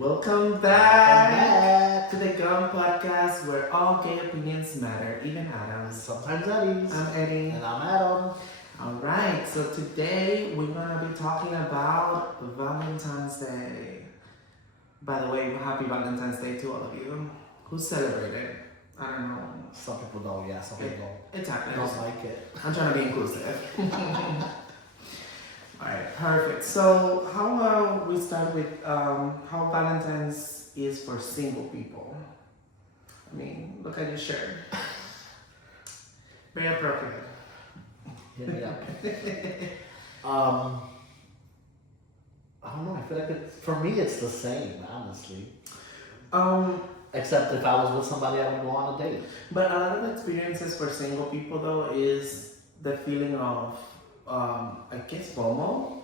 Welcome back to the Gum Podcast, where all gay opinions matter, even Adam's. Sometimes Eddie's. I'm Eddie. And I'm Adam. Alright, so today we're gonna be talking about Valentine's Day. By the way, happy Valentine's Day to all of you who celebrate it. I don't know. Some people don't, yeah, some people It's happening. don't like it. I'm trying to be inclusive. Alright, perfect. So, how about we start with how Valentine's is for single people? I mean, look at your shirt. Very appropriate. Hit me up. I don't know, I feel like for me it's the same, honestly. Except if I was with somebody, I would go on a date. But a lot of experiences for single people though is the feeling of I guess FOMO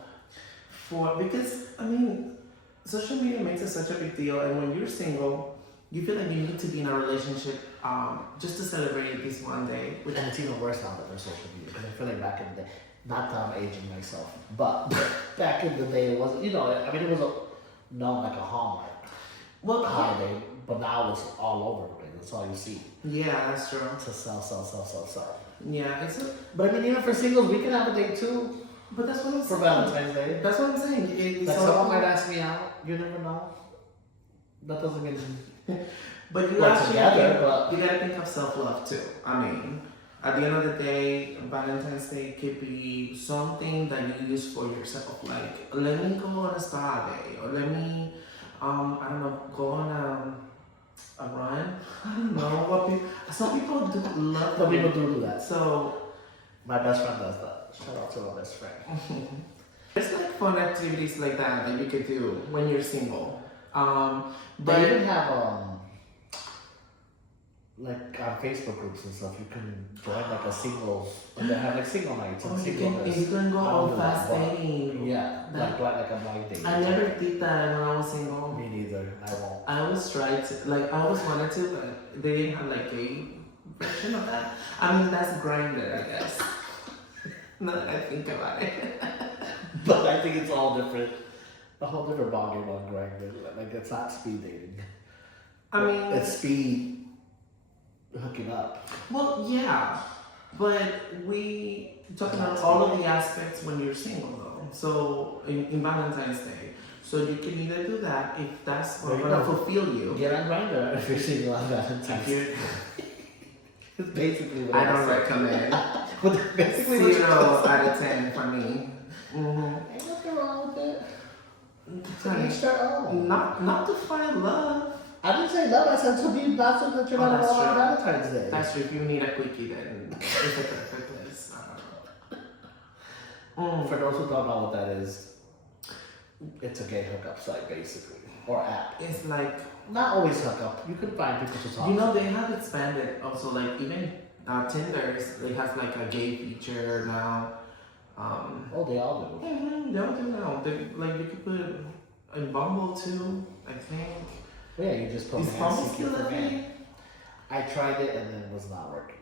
because I mean social media makes it such a big deal, and when you're single you feel like you need to be in a relationship just to celebrate this one day. And it's even worse now that there's social media, because I feel like back in the day, not that I'm aging myself, but back in the day it wasn't, it was known like a Hallmark holiday, but now it's all over the place. That's all you see. Yeah, that's true. To sell. Yeah, But I mean, even for singles, we can have a date too. but that's what I'm For saying. Valentine's Day. That's what I'm saying. It's Like all someone might ask me out. You never know. That doesn't mean But you we're actually together, but you gotta think of self-love too. I mean, at the end of the day, Valentine's Day could be something that you use for yourself. Like, let me go on a spa day, or let me, I don't know, go on a run. I don't know what people. Some people do love. some people do that. So My best friend does that. Shout out to my best friend. there's like fun activities like that that you could do when you're single. They But even have like on Facebook groups and stuff. You can join like a singles, and they have like single nights and single nights. you can go I don't on do fast that, but- dating. Yeah, That- like a blind date. I never did that when I was single. Me neither. I won't. I always tried to, like, I always wanted to, but they didn't have like a version of that. I mean, that's Grinder, I guess. Now that I think about it. But I think it's all different. A whole different ballgame on Grindr. Like it's not speed dating. I mean, It's speed hooking up. well, yeah, but we talking about all of the aspects when you're single, though. So in Valentine's Day, so you can either do that if that's There you gonna go. fulfill you. Get on Grindr if you're single on Valentine's If Day. you're, It's basically what I don't said. recommend. But basically what you 0 just out of 10 for me. Mm-hmm. Ain't nothing wrong with it. Honey, Each their own. not to find love. I didn't say love. I said to be not so that you're Oh, not that's alone on true. Valentine's Day. That's true. If you need a quickie, then it's a perfect place. For those who don't know what that is, it's a gay hookup site basically, or app. It's like, Not always hookup. You can find people to talk. you know, they have expanded also, like even Tinder's, they have like a gay feature now. Oh, they all do. They don't do now. They, like, you could put it in Bumble too, I think. Yeah, you just put Is man Bumble seeking still for that man. way? I tried it and then it was not working.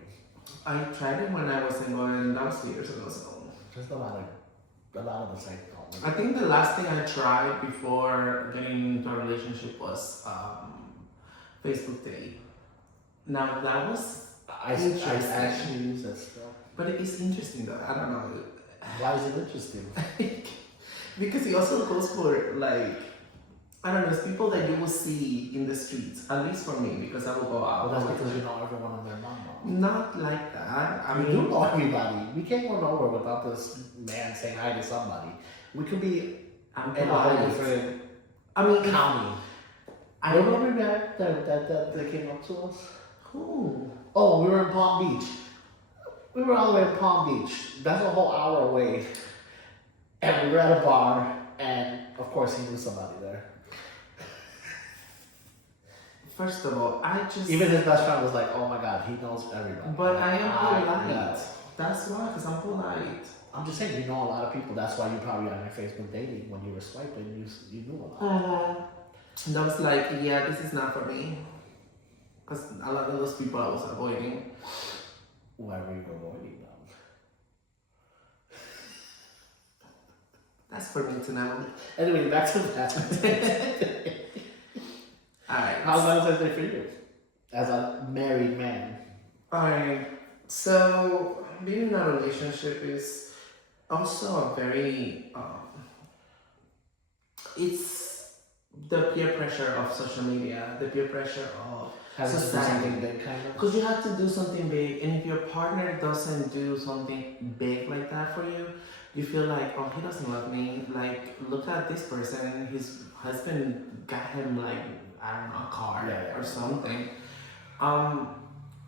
I tried it when I was single, and that was years ago, so. Just a lot of the sites don't I think the last thing I tried before getting into a relationship was Facebook date. Now that was, I Interesting. actually use that still. but it is interesting though. I don't know. Why is it interesting? Because it also goes for like, I don't know, it's people that you will see in the streets. At least for me, because I will go out. Well, that's because you know everyone and their mama. Not like that. I We mean, do know everybody. We can't go nowhere without this man saying hi to somebody. We could be I'm in a whole polite. different I mean, county. I Remember that they came up to us? Who? Oh, we were in Palm Beach. We were all the way in Palm Beach. That's a whole hour away. And we were at a bar, and of course he knew somebody there. First of all, I just. Even his best friend was like, oh my god, he knows everybody. But I am polite. know. That's why, because I'm polite. I'm just saying, you know a lot of people. That's why you probably on your Facebook dating when you were swiping, you knew a lot. And I was like, yeah, this is not for me. Because a lot of those people I was avoiding. Why were you avoiding them? That's for me to know. Anyway, back to that. How's Valentine's Day for you, as a married man? Alright, so being in a relationship is also a very, it's the peer pressure of social media, the peer pressure of Having to do society. something big, kind of. Because you have to do something big, and if your partner doesn't do something big like that for you, you feel like, oh, he doesn't love me. Like, look at this person. His husband got him, like, I don't know, a car Yeah. or something.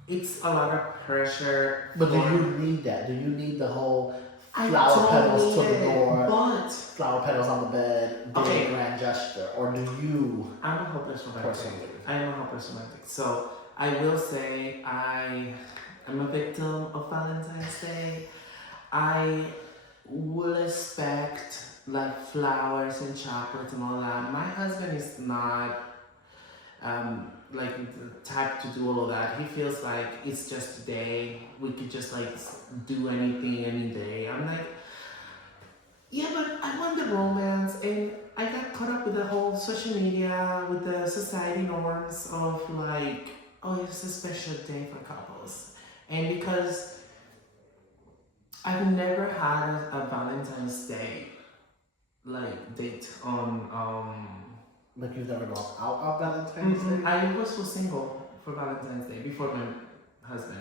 It's a lot of pressure. But do for- you need that? Do you need the whole I flower don't petals to need the it, door, but flower petals on the bed, big Okay. grand gesture, or do you I'm a hopeless romantic. personally? I am a hopeless romantic. So I will say I am a victim of Valentine's Day. I will expect like flowers and chocolates and all that. My husband is not like the type to do all of that. He feels like it's just a day. We could just like do anything any day. I'm like, yeah, but I want the romance, and I got caught up with the whole social media, with the society norms of like, oh, it's a special day for couples, and because I've never had a Valentine's Day like date on Like you've never gone out on Valentine's Day? I was single for Valentine's Day before my husband,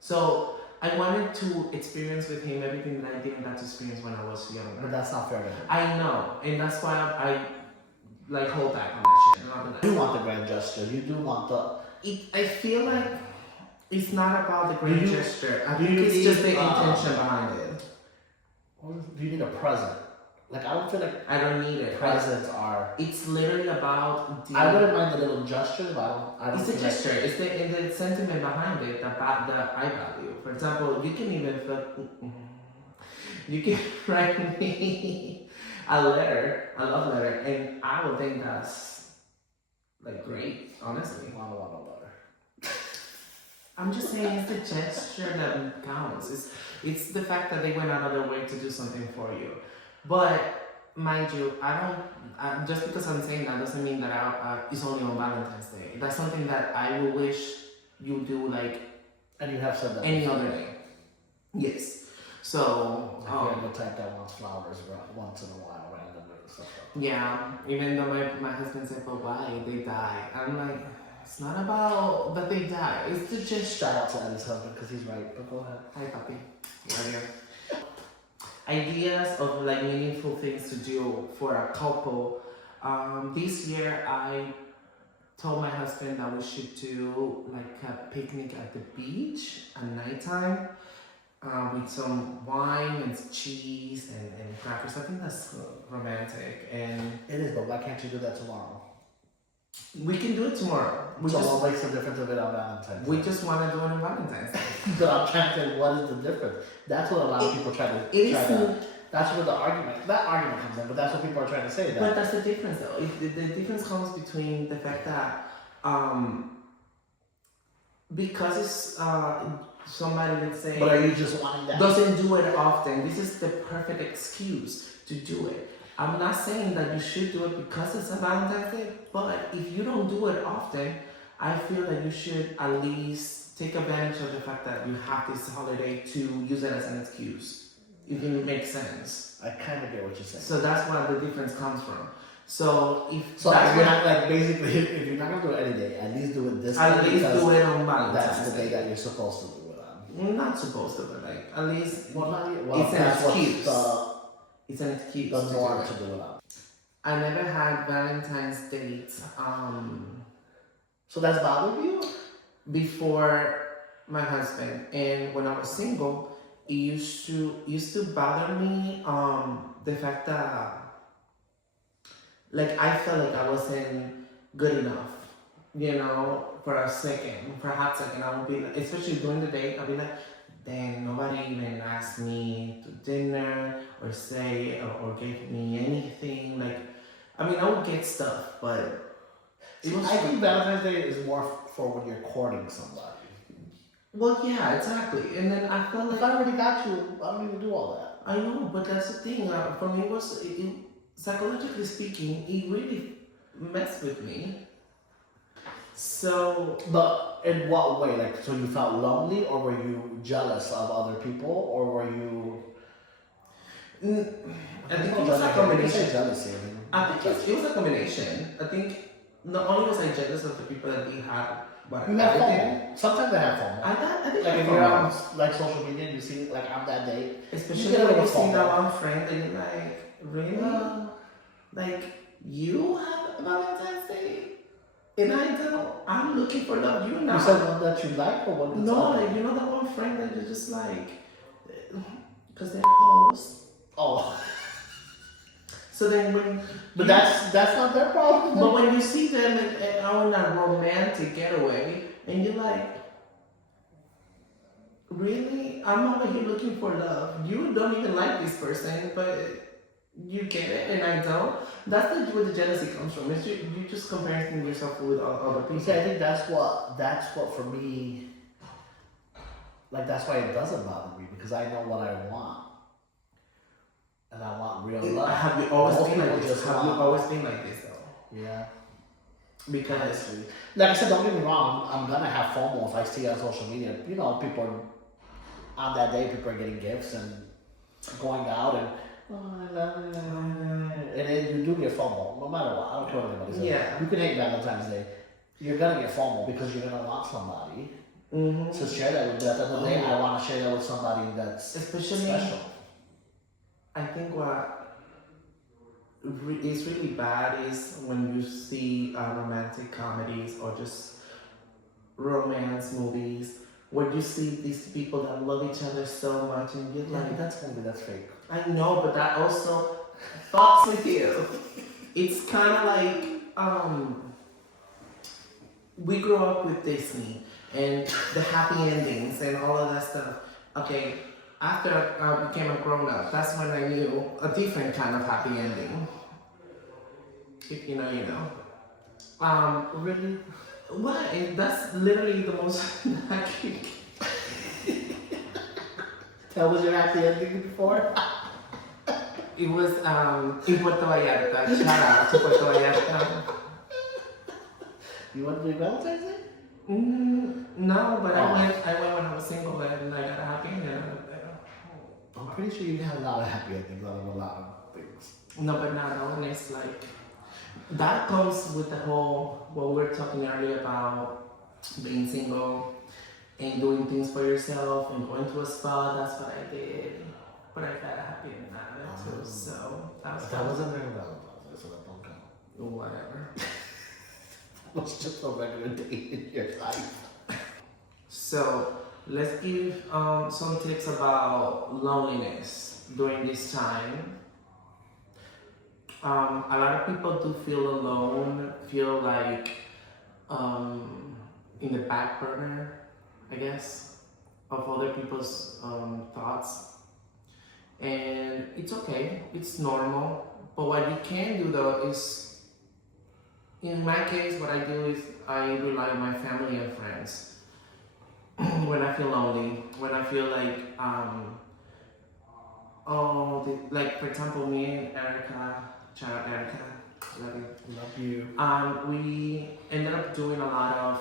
so I wanted to experience with him everything that I didn't get to experience when I was But younger. that's not fair to him. I know, and that's why I like hold back on that shit. And I'll be like, You do want the grand gesture. You do want the. I feel like it's not about the grand Do you- gesture. I do think you it's just need, the intention behind it. Do you need a present? Like I don't feel like I don't need it. presents are. It's literally about the. I wouldn't mind the little gestures, but I don't It's the feel like. gesture. It's the sentiment behind it that I value. For example, you can even you can write me a letter, a love letter, and I would think that's like great. Honestly, I don't want no letter. I'm just saying it's the gesture that counts. It's the fact that they went out of their way to do something for you. But mind you, I don't. Just because I'm saying that doesn't mean that it's only on Valentine's Day. That's something that I will wish you do like And you have said that any before. other day. Yes. So. Like you're the type that wants flowers once in a while, randomly or something. Yeah. Even though my husband said, "But why they die?" I'm like, it's not about that they die. It's the gesture. Shout out to Eddie's husband because he's right. But go ahead. Hi, puppy. Love you. Ideas of like meaningful things to do for a couple. This year I told my husband that we should do like a picnic at the beach at nighttime with some wine and cheese and crackers. I think that's romantic, and It is, but why can't you do that tomorrow? we can do it tomorrow. So what makes the difference of it on Valentine's We Day? just want to do it on Valentine's Day. But I'm trying to say, what is the difference? That's what a lot of people try to. It try is, to that's where the argument. That argument comes in, but that's what people are trying to say. but That that's the difference though. The difference comes between the fact that because it's somebody, let's say, but are you just wanting that? doesn't do it often, this is the perfect excuse to do it. I'm not saying that you should do it because it's a Valentine's Day, but if you don't do it often, I feel that you should at least take advantage of the fact that you have this holiday to use it as an excuse. If it makes sense. I kind of get what you're saying. So that's where the difference comes from. So if So that's you're what- not like basically if you're not gonna do it any day, at least do it this at day least because do it on Valentine's that's the day that you're supposed to do it on. Not supposed to, but like at least Well, not yet. Well, it's an that's what's excuse. the It's an excuse. the to do norm it. to do it on. I never had Valentine's dates So that's bothered you? before my husband, and when I was single, it used to bother me the fact that like I felt like I wasn't good enough, you know, for a hot second, I would be like, especially during the day, I'd be like, dang, nobody even asked me to dinner or say or gave me anything. Like, I mean, I would get stuff, but it was I think Valentine's Day is more for when you're courting somebody. well, yeah, exactly. And then I felt If like I already got you, I don't need to do all that. I know, but that's the thing. For me, psychologically speaking, it really messed with me So But in what way? Like, so you felt lonely, or were you jealous of other people, or were you? mm, I think There's it no was a judgment here. We can say combination. jealousy. I mean, I think it was a combination. I think not only was I jealous of the people that they had what you have everything. FOMO. Sometimes I have FOMO. I did Like have if you're on FOMO. like social media and you see like I'm that date, you Especially get a when little you see that FOMO. one friend and you're like, really? Like, you have Valentine's Day? And I don't. I'm looking for love. You're You said not. one that you like or one that's No, ugly? like, you know that one friend that you're just like, because they're hoes. Oh, So then when. but you- that's not their problem. But when you see them on a romantic getaway, and you're like, really? I'm over here looking for love. You don't even like this person, but you get it, and I don't. That's where the jealousy comes from. It's you just comparing yourself with other You people. see, I think that's what for me. Like that's why it doesn't bother me because I know what I want, and I want real love. Have you always Most been like people this? just Have you want- always been like this though? Yeah. Because Honestly. Like I said, don't get me wrong. I'm gonna have FOMO if I see on social media. You know, people are, on that day, people are getting gifts and going out and oh, I love you. And then you do get FOMO, no matter what. I don't care what anybody says. Yeah. You can hate Valentine's Day. You're gonna get FOMO because you're gonna want somebody mm-hmm. to share that with. At the end of the day, I want to share that with somebody that's Especially, special. I think what is really bad is when you see romantic comedies or just romance movies where you see these people that love each other so much and you're like, That's fake. I know, but that also fucks with you. It's kind of like we grew up with Disney and the happy endings and all of that stuff. Okay, after I became a grown up, that's when I knew a different kind of happy ending. If you know, you know. Really? What? That's literally the most happy. That was your happy ending before? It was in Puerto Vallarta. Shout out to Puerto Vallarta. You want to do Valentine's Day? No, but Oh. I went when I was single and I got a happy ending. I'm pretty sure you have a lot of happy endings out of a lot of things. No, but not all. It's like that comes with the whole what we were talking earlier about being single and doing things for yourself and going to a spa. That's what I did, but I got a happy ending out of it too. So that was That wasn't very Valentine's Day, so that don't count. whatever. It was just a regular day in your life. So let's give some tips about loneliness during this time. A lot of people do feel alone, feel like in the back burner, I guess, of other people's thoughts. And it's okay, it's normal. But what you can do though is, in my case, what I do is I rely on my family and friends. When I feel lonely, when I feel like, like for example, me and Erica, shout out Erica, love you. Love you. We ended up doing a lot of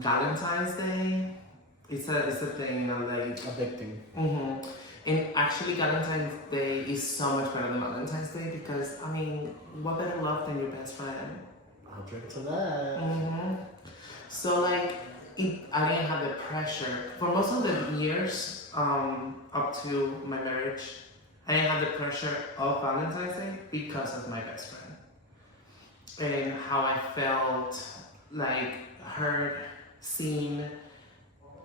Valentine's Day. It's a thing, like. Addicting. Mm-hmm. And actually, Valentine's Day is so much better than Valentine's Day because I mean, what better love than your best friend? I'll drink to that. Mm-hmm. So like, I didn't have the pressure for most of the years up to my marriage. I didn't have the pressure of Valentine's Day because of my best friend and how I felt like heard, seen.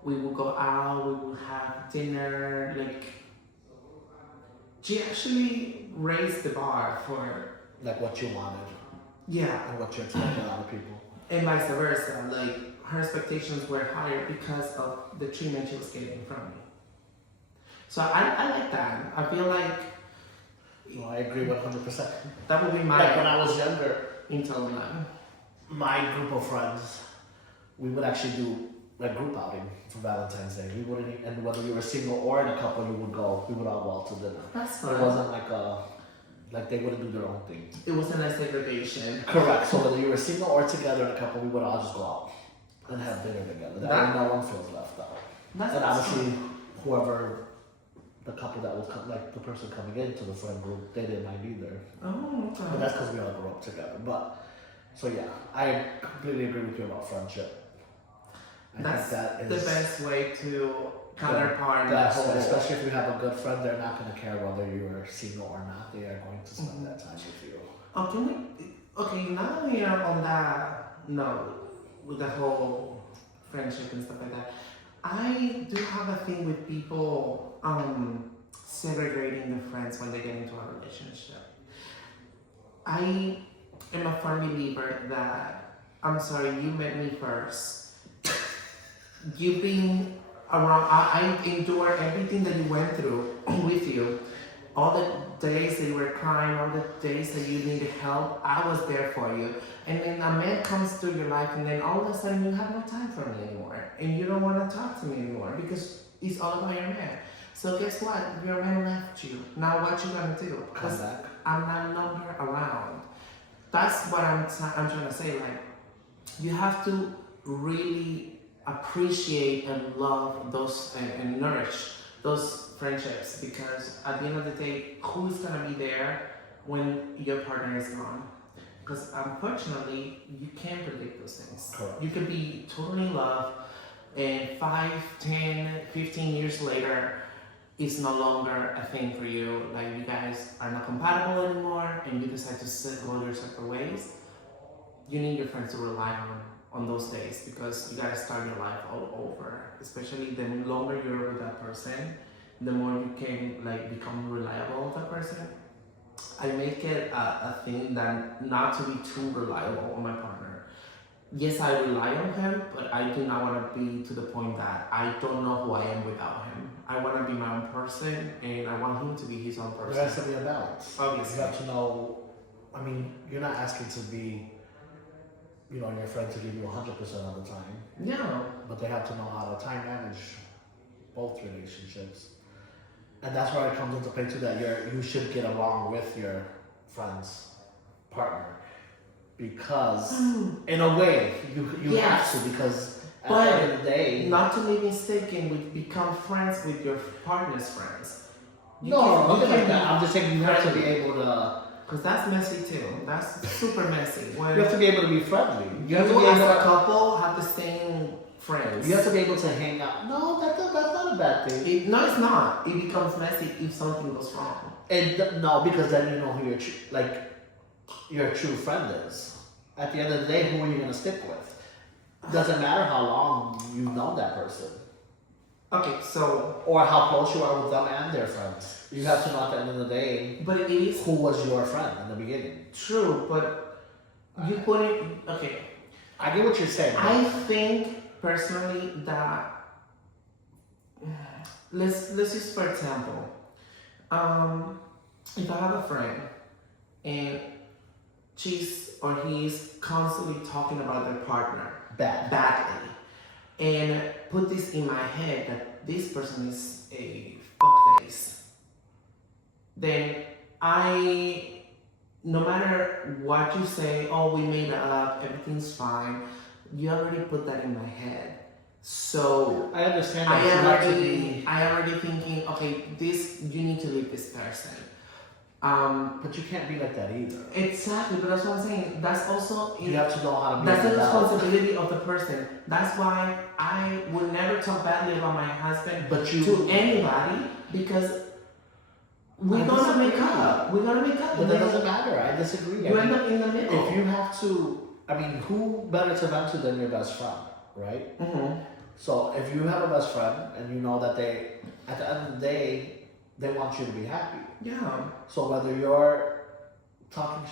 We would go out, we would have dinner. Like, she actually raised the bar for Like what you wanted yeah. and what you expected out of people. And vice versa, like her expectations were higher because of the treatment she was getting from me. So I like that. I feel like No, I agree 100%. that would be my Like when I was younger, internal line. my group of friends, we would actually do a group outing for Valentine's Day. We wouldn't, and whether you were single or in a couple, you would go. We would all go out to dinner. That's It fine. wasn't like a Like they wouldn't do their own thing. It wasn't a segregation. Correct. So whether you were single or together in a couple, we would all just go out and have dinner together. That way no one feels left out. That's And obviously, awesome. whoever the couple that was like the person coming into the friend group, they didn't mind either. Oh, But okay. that's because we all grew up together. But so yeah, I completely agree with you about friendship. I That's think that the is best way to counterpart that that whole, whole. especially if you have a good friend, they're not going to care whether you are single or not. They are going to spend that time with you. Oh, can we? Okay, now that we are on that note with the whole friendship and stuff like that, I do have a thing with people segregating their friends when they get into a relationship. I am a firm believer that I'm sorry, you met me first. You've been around. I endure everything that you went through with you. All the days that you were crying, all the days that you needed help, I was there for you. And then a man comes through your life, and then all of a sudden you have no time for me anymore, and you don't want to talk to me anymore because it's all about your man. So guess what? Your man left you. Now what you gonna do? Come back. I'm no longer around. That's what I'm trying to say. Like, you have to really appreciate and love those and nourish those friendships, because at the end of the day, who's gonna be there when your partner is gone? Because unfortunately, you can't predict those things. Correct. You can be totally in love, and 5, 10, 15 years later, it's no longer a thing for you. Like, you guys are not compatible anymore, and you decide to go your separate ways. You need your friends to rely on those days, because you gotta start your life all over. Especially the longer you're with that person, the more you can like become reliable with that person. I make it a thing that not to be too reliable on my partner. Yes, I rely on him, but I do not want to be to the point that I don't know who I am without him. I want to be my own person, and I want him to be his own person. There has to be a balance. Obviously. You have to know. I mean, you're not asking to be, your friend to give you 100% of the time. Yeah. But they have to know how to time manage both relationships. And that's where it comes into play too, that you should get along with your friend's partner. Because in a way you Yes. have to, because at But the end of the day, not to be mistaken, with become friends with your partner's friends. nothing like that. I'm just saying you have to be able to. Because that's messy too. That's super messy. When You have to be able to be friendly. you as a couple have the same friends. You have to be able to hang out. No, that's not a bad thing. No, it's not. It becomes messy if something goes wrong. No, because then you know who your true friend is. At the end of the day, who are you gonna stick with? Doesn't matter how long you've known that person, Okay, so or how close you are with them and their friends. You have to know at the end of the day but it is who was your friend in the beginning. true, but you put it okay. I get what you're saying. I think personally that let's use for example, if I have a friend and she's or he's constantly talking about their partner Bad. badly, and put this in my head that this person is a fuckface, then no matter what you say, oh, we made up, everything's fine, you already put that in my head. So I understand. I That am already thinking, okay, you need to leave this person. but you can't be like that either. Exactly, but that's what I'm saying. That's also You have to know how to be. that's the an adult. responsibility of the person. That's why I would never talk badly about my husband But to anybody, because we're gonna make up. We're gonna make up. But that doesn't matter. I disagree. You end up in the middle. If you have to, who better to vent to than your best friend, right? Mm-hmm. So if you have a best friend and you know that at the end of the day, they want you to be happy. Yeah. So whether you're talking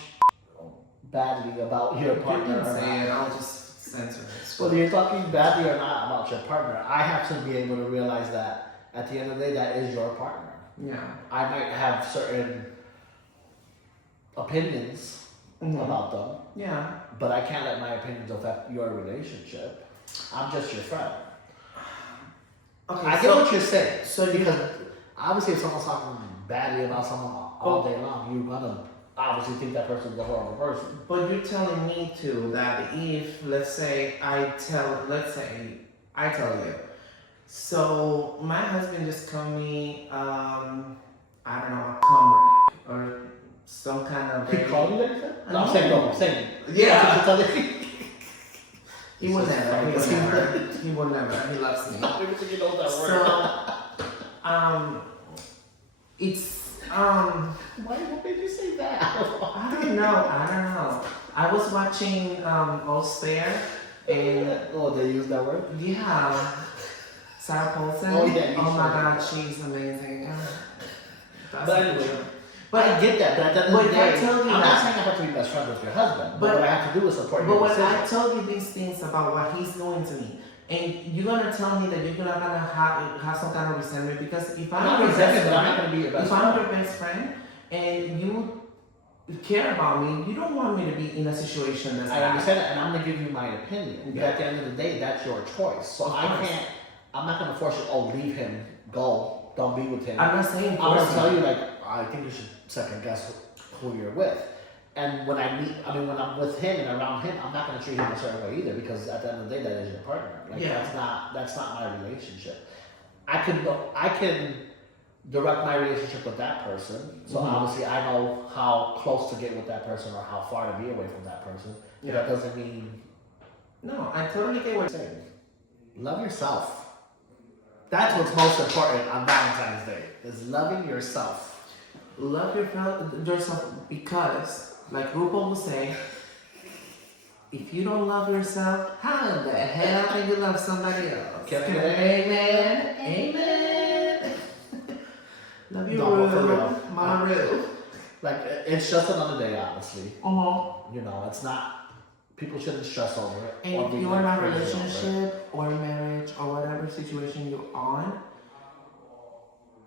badly about your partner You can or say not, it. I'll just censor it. whether you're talking badly or not about your partner, I have to be able to realize that at the end of the day, that is your partner. Yeah. I might have certain opinions about them, Yeah. but I can't let my opinions affect your relationship. I'm just your friend. Okay. I get what you're saying. So Because obviously, if someone's talking badly about someone all day long, you're gonna obviously think that person's a horrible person. But you're telling me too that if, let's say, I tell you, so my husband just called me, I don't know, a comrade or some kind of. He called you that, you said? No, I'm saying no, I'm saying. Yeah. Yeah. He would never. He would never. He would never. He loves me. Maybe think you know that word. So, it's Why did you say that? I don't know. I was watching All Spare and Oh, they use that word? yeah, Sarah Paulson. Oh, yeah, you Oh my said God, that. she's amazing. That's But anyway, but I get that, but at the end of the if I day, tell you I'm not that- saying I have to be best friends with your husband, but But- what I have to do is support But your when decision. I tell you these things about what he's doing to me, and you're gonna tell me that you're not gonna have some kind of resentment because if I'm I'm not your resentment, best but I'm not friend, going to be your best if I'm friend. your best friend and you care about me, you don't want me to be in a situation that's I bad. understand that, and I'm going to give you my opinion. But Yeah. at the end of the day, that's your choice. So Of I course. can't, I'm not going to force you, oh, leave him, go, don't be with him. I'm not saying I'm going to force tell you, like, I think you should second guess who you're with. And when when I'm with him and around him, I'm not going to treat him a certain way either because at the end of the day, that is your partner. Like, Yeah. that's not my relationship. I can direct my relationship with that person. So Mhm. obviously I know how close to get with that person or how far to be away from that person. But Yeah. that doesn't mean No, I totally get what you're saying. love yourself. That's what's most important on Valentine's Day, is loving yourself. Love yourself because, like RuPaul would say, if you don't love yourself, how in the hell can you love somebody else? Can I get an amen? Amen. Love you, No, but for Ru. real. Mama Ru. Like, it's just another day, honestly. Uh-huh. You know, it's not, people shouldn't stress over it. And or if be you're in like a crazy over it. relationship or marriage or whatever situation you're on,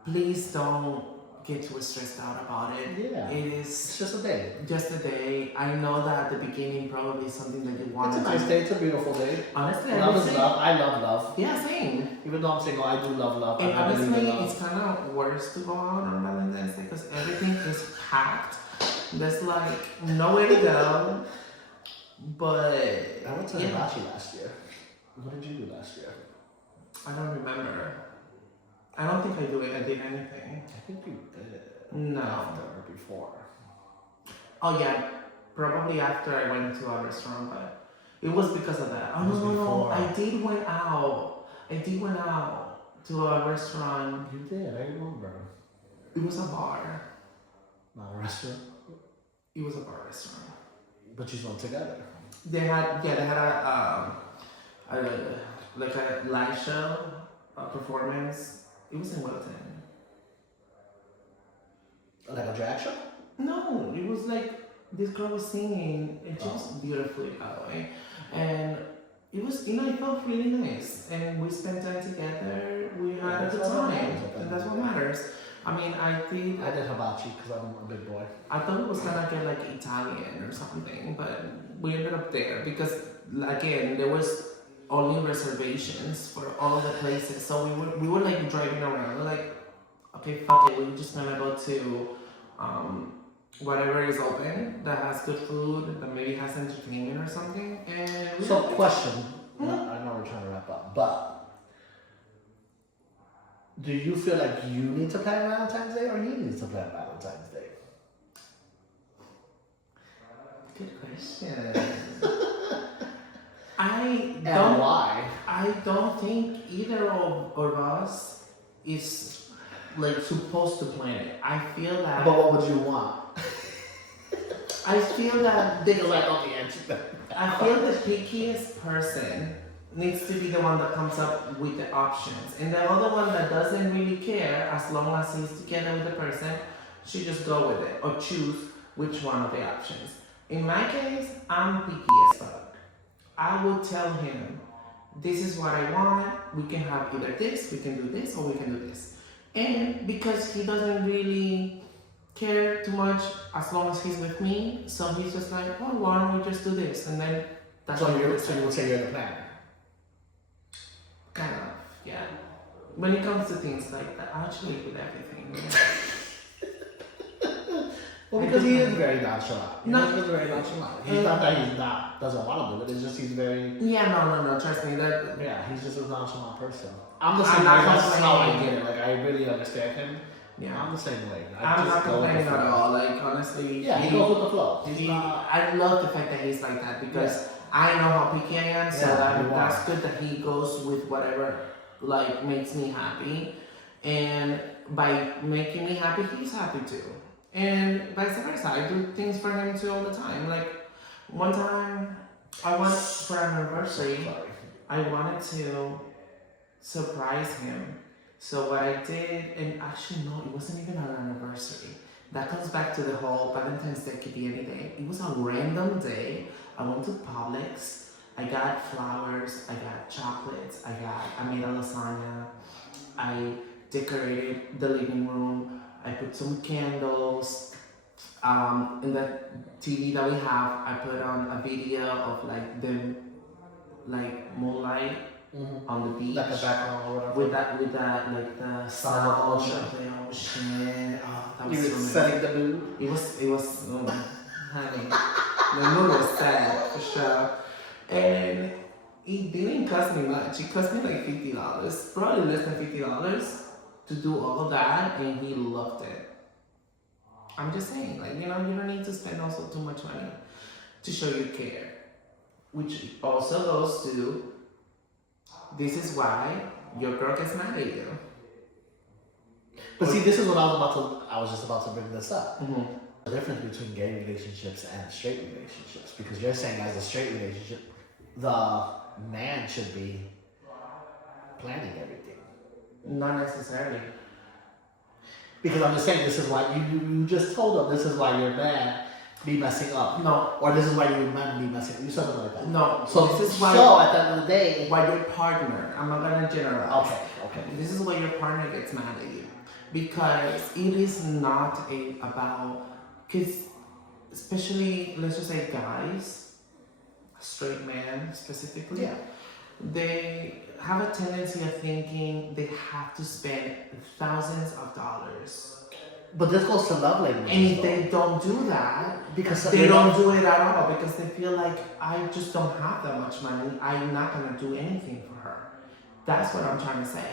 please don't get too stressed out about it. Yeah. It It's is just a day. just a day. I know that at the beginning probably something that you want It's a to nice do. day, it's a beautiful day. Honestly, I Love would is say, love. I love love. yeah, same. Even though I'm single, I do love love. And I believe in honestly, love. it's kind of worse to go out on Valentine's Day because everything is packed. There's like nowhere to go. But I went to yeah, Hibachi last year. What did you do last year? I don't remember. I don't think I did anything. I think you did. No. After or before. Oh yeah, probably after I went to a restaurant, but it was because of that. Oh It was no. before. I did went out to a restaurant. You did, I remember. It was a bar. Not a restaurant. It was a bar restaurant. But you went together. They had a like a live show, a performance. It was in Wilton. Like a drag show? No, it was like this girl was singing, and she was beautifully, by the way. And it was, it felt really nice. And we spent time together. We had a good time, and that's what matters. I mean, I did hibachi because I'm a big boy. I thought it was gonna get like Italian or something, but we ended up there because again there was only reservations for all of the places. So we were like driving around. We're like, okay, fuck it, we're just gonna go to whatever is open that has good food, that maybe has entertainment or something. And we So had- question, I know we're trying to wrap up, but do you feel like you need to plan Valentine's Day or he needs to plan Valentine's Day? Good question. I And don't. why? I don't think either of us is like supposed to plan it. I feel that. But what would you want? I feel that the. Because I know the answer to that. I feel the pickiest person needs to be the one that comes up with the options, and the other one that doesn't really care as long as he's together with the person should just go with it or choose which one of the options. In my case, I'm picky as fuck. I will tell him, this is what I want. We can have either this, we can do this, or we can do this. And because he doesn't really care too much as long as he's with me, so he's just like, oh, why don't we just do this? And then that's So what you we're would say you're the planner. kind of, yeah. When it comes to things like that, I actually with everything. Yeah. Well, because he is very nonchalant. No. He's very nonchalant. He's not that he's not doesn't want to do it. It's just he's very. Yeah, no. Trust me, that. Yeah, he's just a nonchalant person. I'm the I'm same not way. That's how I complaining. get it. Like I really understand him. Yeah. I'm the same way. I'm not go with the complaining at flow. all. Like honestly, Yeah, he goes with the flow. He's not. I love the fact that he's like that because I know how picky I am. So Yeah, you that's are. good that he goes with whatever like makes me happy, and by making me happy, he's happy too. And vice versa, I do things for him too all the time. Like one time, I went for an anniversary. Sorry. I wanted to surprise him. So what I did, and actually no, it wasn't even an anniversary. That comes back to the whole Valentine's Day could be any day. It was a random day. I went to Publix. I got flowers. I got chocolates. I made a lasagna. I decorated the living room. I put some candles. In the TV that we have, I put on a video of like the moonlight on the beach. Like a background or whatever. With that like the Sound of the ocean. of the ocean. Oh, that He was was so setting the mood. it was honey. The mood was sad for sure. And it didn't cost me much. It cost me like $50. Probably less than $50 to do all of that, and he loved it. I'm just saying, like, you don't need to spend also too much money to show you care. Which also goes to this is why your girl gets mad at you. But see, this is what I was just about to bring this up. Mm-hmm. The difference between gay relationships and straight relationships. Because you're saying as a straight relationship, the man should be planning everything. Not necessarily. Because I'm just saying this is why you just told them this is why your man be messing up. No. Or this is why your man be messing up. You said something like that. No. So this is why at the end of the day. why your partner, I'm not gonna generalize. Okay. This is why your partner gets mad at you. Because it is not because especially, let's just say guys, straight men specifically, Yeah. they have a tendency of thinking they have to spend thousands of dollars. But this goes to love language. And if they don't do that, because they don't do it at all because they feel like I just don't have that much money. I'm not gonna do anything for her. That's what I'm trying to say.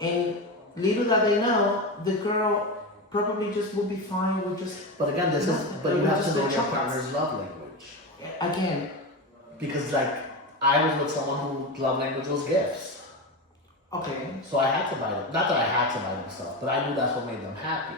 And little that they know, the girl probably just will be fine with just. But again, you have to know your chocolates. partner's love language. Again, Because like I was with someone whose love language was gifts. okay. So I had to buy them. Not that I had to buy them stuff, but I knew that's what made them happy.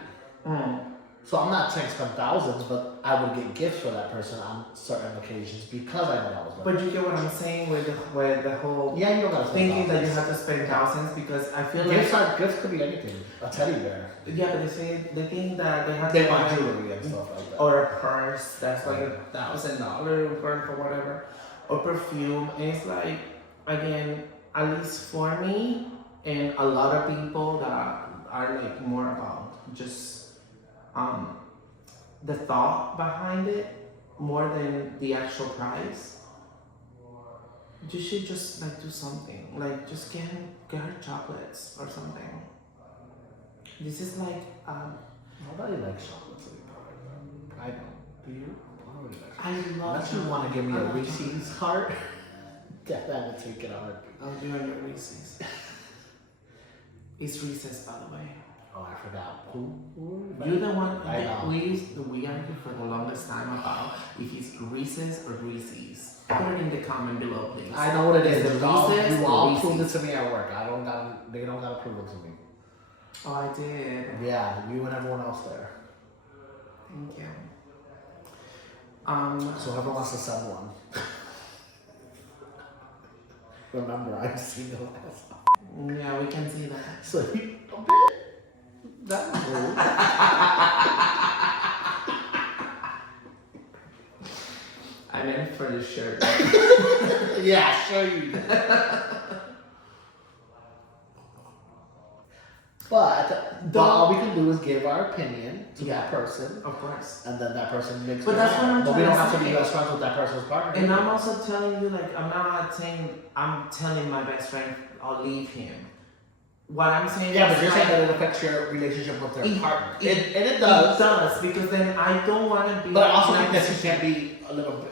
So I'm not saying spend thousands, but I would get gifts for that person on certain occasions because I know that was better. But you get what I'm saying with the whole Yeah, you don't gotta spend thinking that you thousands. have to spend thousands because I feel like Gifts could be anything. A teddy bear. yeah, but they think that they have They to want buy jewelry and stuff like that. or a purse that's like $1,000 worth or whatever, or perfume. And it's like, again, at least for me and a lot of people that are like more about just the thought behind it more than the actual price. You should just like do something, like just get her chocolates or something. This is like Nobody likes chocolates anymore. I don't. Do you? Nobody likes I love. Unless you want to give me I a love Reese's heart, that would take it hard. I'll do your Reese's. It's Reese's, by the way. Oh, I forgot. Who? You're the one. I know. We argued for the longest time about if it's Reese's or Reese's. Put it in the comment below, please. I know what it is. Is it You all Reese's or proved it Reese's? to me at work. They don't gotta prove it to me. Oh, I did. Yeah, you and everyone else there. Thank you. So whoever wants to send one. Remember, I'm single as. Yeah, we can see that. So you that was rude. I meant for the shirt. Yeah, sure you did. But all we can do is give our opinion to that person, Of course. and then that person makes. But it that's happen. what I'm But we trying don't to have to be say. best friends with that person's partner. And I'm also telling you, like, I'm not saying I'm telling my best friend I'll leave him. What I'm saying Yeah, is but you're like, saying that it affects your relationship with their partner. And it it does. does, because then I don't want to be. But I also in think that that you position. can't be a little bitch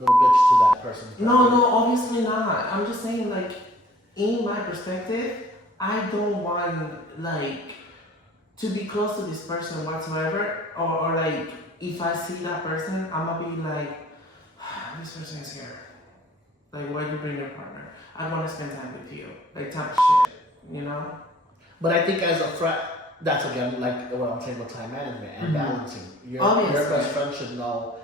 to that person. No, obviously not. I'm just saying, like, in my perspective, I don't want, like, to be close to this person whatsoever, or like, if I see that person, I'm gonna be like, this person is here. Like, why do you bring your partner? I want to spend time with you. Like, type of shit, you know? But I think as a friend, that's again like what I'm saying with time management and balancing. Your Obviously. best friend should know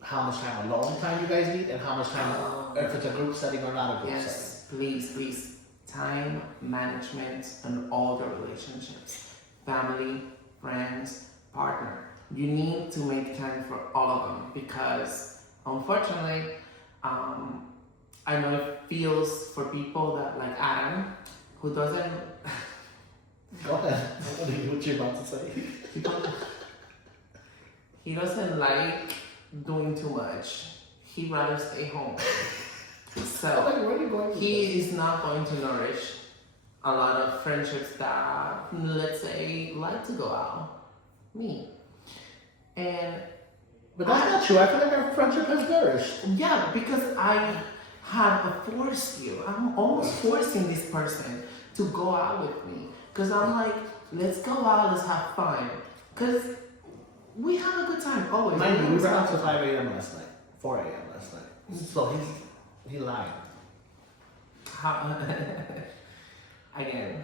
how much time alone time you guys need and how much time, if it's a group setting or not a group setting. Yes, please. Time management and all the relationships. Family, friends, partner. You need to make time for all of them, because unfortunately, I know it feels for people that, like Adam, who doesn't. Go ahead. What you about to say? He doesn't like doing too much. He'd rather stay home. So Where are you going with he is not going to nourish a lot of friendships that, let's say, like to go out. Me. And But that's not true. I feel like our friendship has nourished. yeah, because I have forced you. I'm almost forcing this person to go out with me. Because I'm like, let's go out, let's have fun. Because we have a good time always. Mind you, we were out till 5 a.m. last night. 4 a.m. last night. So he lied. How, again,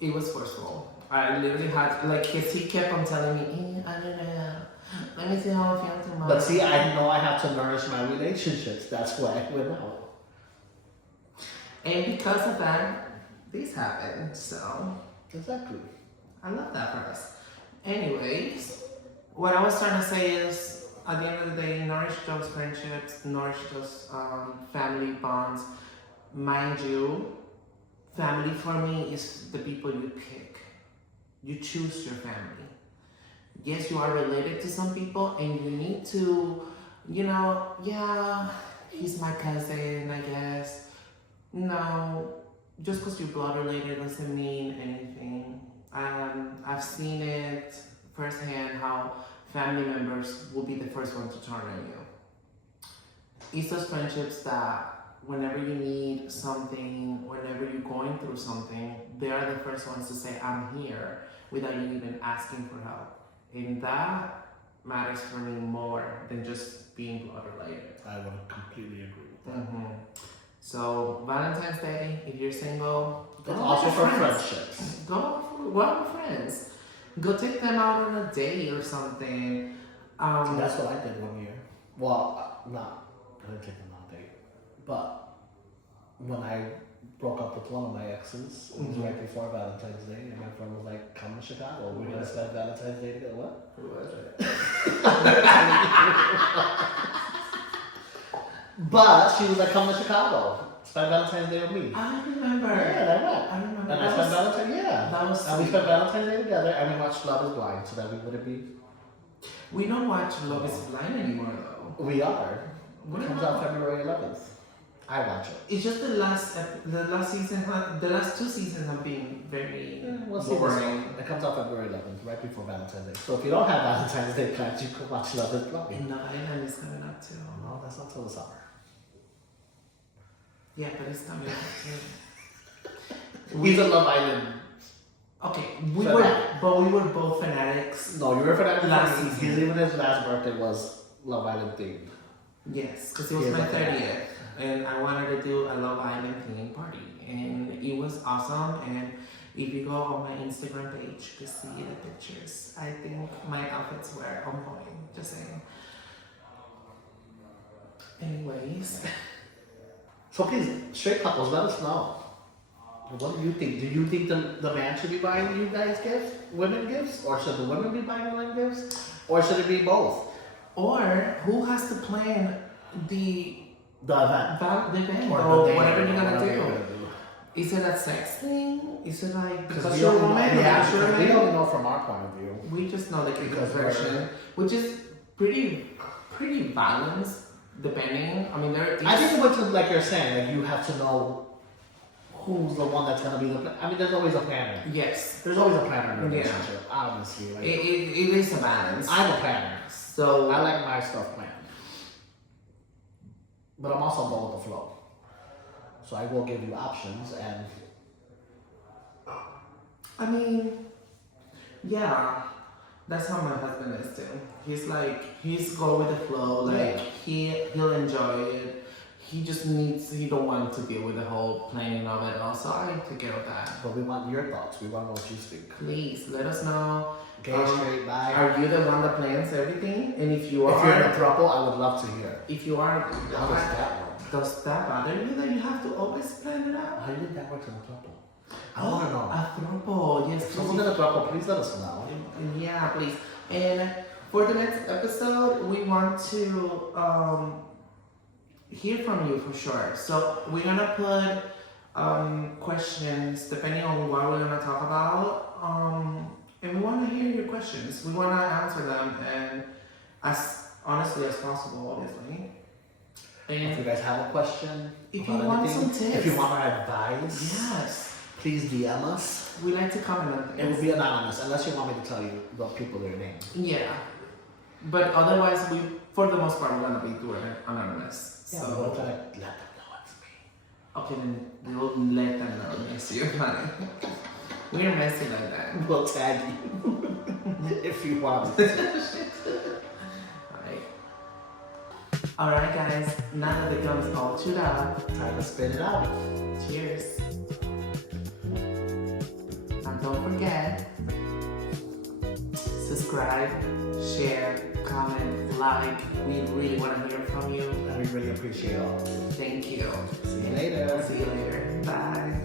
it was forceful. I literally had, like, cause he kept on telling me, I don't know. Let me see how I feel tomorrow. But see, I know I have to nourish my relationships. That's why I went out. And because of that, this happened. So Exactly. I love that for us. Anyways, what I was trying to say is, at the end of the day, nourish those friendships, nourish those family bonds. Mind you, family for me is the people you pick. You choose your family. Yes, you are related to some people, and you need to, yeah, he's my cousin, I guess. No, just because you're blood related doesn't mean anything. I've seen it firsthand how family members will be the first one to turn on you. It's those friendships that whenever you need something, whenever you're going through something, they are the first ones to say, I'm here, without you even asking for help. And that matters for me more than just being blood related. I would completely agree with that. Mm-hmm. So Valentine's Day, if you're single, It's also for friendships. Go out with friends. Go take them out on a date or something. That's what I did 1 year. Well, I didn't take them on a date. But when I broke up with one of my exes, it was right before Valentine's Day, and my friend was like, come to Chicago, we're gonna spend Valentine's Day together. What? Who was it? But she was like, come to Chicago, spend Valentine's Day with me. I remember. Yeah, and I went. I remember. And I spent Valentine's, yeah. That was And we sweet. spent Valentine's Day together, and we watched Love is Blind, so that we wouldn't be. We don't watch Love is Blind anymore though. We are. What It comes about- out February 11th. I watch it. It's just the last season, the last 2 seasons have been very We'll see this boring. one. It comes out February 11th, right before Valentine's Day. So if you don't have Valentine's Day plans, you can watch Love is Blind. And the island is coming up too. No, that's not till the summer. Yeah, but it's coming up too. He's a Love Island. Okay, Fanatic. we were both fanatics. No, you were for that Last last season. season. Even his last birthday was Love Island themed. Yes, because it was He is my a fanatic. 30th, and I wanted to do a Love Island theme party, and it was awesome. And if you go on my Instagram page to see the pictures, I think my outfits were on point. Just saying. Anyways, So please, straight couples, let us know. What do you think? Do you think the man should be buying you guys gifts, women gifts, or should the women be buying women gifts, or should it be both? or who has to plan the The event. the event Or or the day, whatever you're whatever gonna you're do? gonna do. Is it a sex thing? Is it like Because because we you're a only know, woman? yeah, because you're a because we man? only know from our point of view. We just know the Because version, which is pretty violent, depending. I mean, there is. I think what's like you're saying, like you have to know who's the one that's gonna be the. I mean, there's always a planner. Yes. There's always a planner in a Yeah. relationship. Obviously, like, It is a balance. I'm a planner. So I like my stuff planned, but I'm also go with the flow. So I will give you options, and I mean, yeah, that's how my husband is too. He's go with the flow. Like he'll enjoy it. He don't want to deal with the whole planning of it. Also, I take care of that. but we want your thoughts. We want to know what you think. Please let us know. Gay, straight, bi. Are you the one that plans everything? And if you If are, you're in a throuple, I would love to hear. if you are, How does that work? does that bother you that you have to always plan it out? How did that work in a throuple? I want to know. A throuple, yes. If someone's in a throuple, please let us know. Yeah, please. And for the next episode, we want to hear from you for sure. So we're gonna put questions depending on what we're gonna talk about. And we want to hear your questions. We want to answer them and as honestly as possible, obviously. If you guys have a question, If you about want anything, some tips. if you want our advice, Yes, please DM us. we like to comment on It things. will be anonymous unless you want me to tell you the people their name. Yeah, but otherwise, for the most part, we're gonna be doing it anonymous. Yeah, So we'll try to let them know it's me. okay, then we'll let them know next year, honey. We're messy like that. We'll tag you if you want. Alright, guys. Now that the gum's all chewed up, Time to spin it out. cheers. And don't forget, subscribe, share, comment, like. We really want to hear from you. And we really appreciate it all. Thank you. See you later. See you later. Bye.